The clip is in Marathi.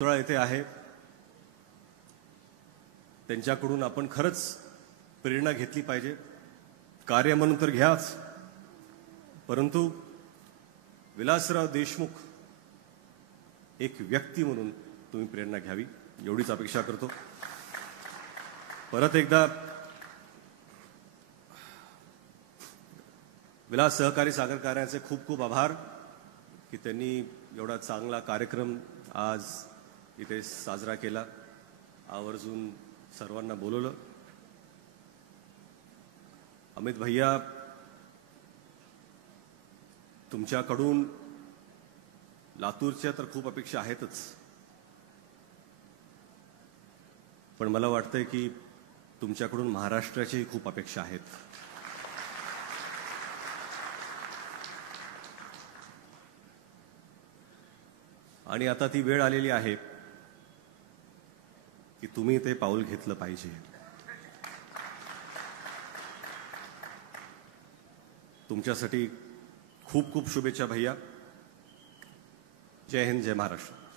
पुतळा येथे आहे, त्यांच्याकडून आपण खरंच प्रेरणा घेतली पाहिजे. कार्य म्हणून तर घ्याच, परंतु विलासराव देशमुख एक व्यक्ती म्हणून तुम्ही प्रेरणा घ्यावी एवढीच अपेक्षा करतो. परत एकदा विलास सहकारी साखर कारखान्याचे खूप खूप आभार की त्यांनी एवढा चांगला कार्यक्रम आज इथे साजरा केला, आवर्जून सर्वांना बोलवलं. अमित भैया, तुमच्याकडून लातूरच्या तर खूप अपेक्षा आहेतच, पण मला वाटतंय की तुमच्याकडून महाराष्ट्राची खूप अपेक्षा आहेत. आणि आता ती वेळ आलेली आहे की तुम्ही ते पाऊल घेतलं पाहिजे. तुमच्यासाठी खूप खूप शुभेच्छा भैया. जय हिंद, जय महाराष्ट्र.